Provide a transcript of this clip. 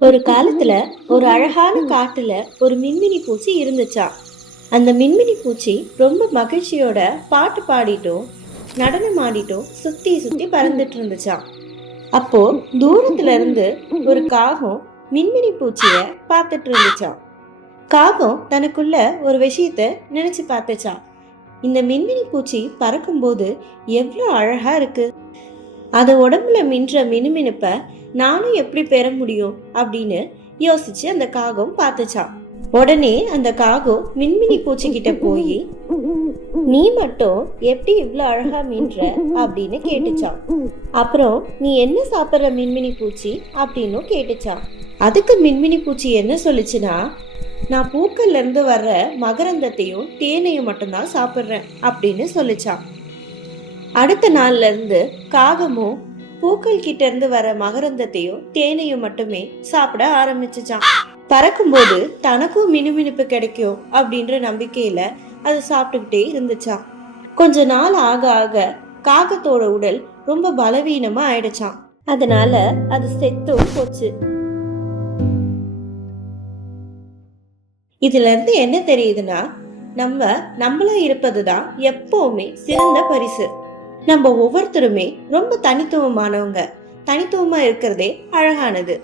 ஒரு காலத்துல ஒரு அழகான காட்டுல ஒரு மின்மினி பூச்சி இருந்துச்சா. அந்த மின்மினி பூச்சி ரொம்ப மகிழ்ச்சியோட பாட்டு பாடிட்டும் நடனம் ஆடிட்டும் சுத்தி சுத்தி பறந்துட்டு இருந்துச்சாம். அப்போ தூரத்துல இருந்து ஒரு காகம் மின்மினி பூச்சிய பார்த்துட்டு இருந்துச்சாம். காகம் தனக்குள்ள ஒரு விஷயத்த நினைச்சு பார்த்துச்சாம். இந்த மின்மினி பூச்சி பறக்கும்போது எவ்வளவு அழகா இருக்கு, அது உடம்புல மின்ற மினுமினுப்ப நானும் எப்படி பெற முடியும் அப்படின்னு யோசிச்சு அந்த காகம் பார்த்துச்சான். உடனே அந்த காகம் மின்மினி பூச்சி கிட்ட போய், நீ மட்டும் எப்படி இவ்வளவு அழகா மின்ற அப்படின்னு கேட்டுச்சான். அப்புறம் நீ என்ன சாப்பிட்ற மின்மினி பூச்சி அப்படின்னு கேட்டுச்சான். அதுக்கு மின்மினி பூச்சி என்ன சொல்லுச்சுன்னா, நான் பூக்கள்ல இருந்து வர்ற மகரந்தத்தையும் தேனையும் மட்டும்தான் சாப்பிட்றேன் அப்படின்னு சொல்லிச்சான். அடுத்த நாள்ல இருந்து காகமும் பூக்கள் கிட்ட இருந்து வர மகரந்தத்தையும் தேனையும் மட்டுமே சாப்பிட ஆரம்பிச்சுச்சான். பறக்கும்போது தனக்கும் மினுமினுப்பு கிடைக்கும் அப்படின்ற நம்பிக்கையில அது சாப்பிட்டுக்கிட்டே இருந்துச்சான். கொஞ்ச நாள் ஆக ஆக காகத்தோட உடல் ரொம்ப பலவீனமா ஆயிடுச்சான். அதனால அது செத்தும் போச்சு. இதுல இருந்து என்ன தெரியுதுன்னா, நம்மளா இருப்பதுதான் எப்பவுமே சிறந்த பரிசு. நம்ம ஒவ்வொருத்தருமே ரொம்ப தனித்துவமானவங்க. தனித்துவமா இருக்கிறதே அழகானது.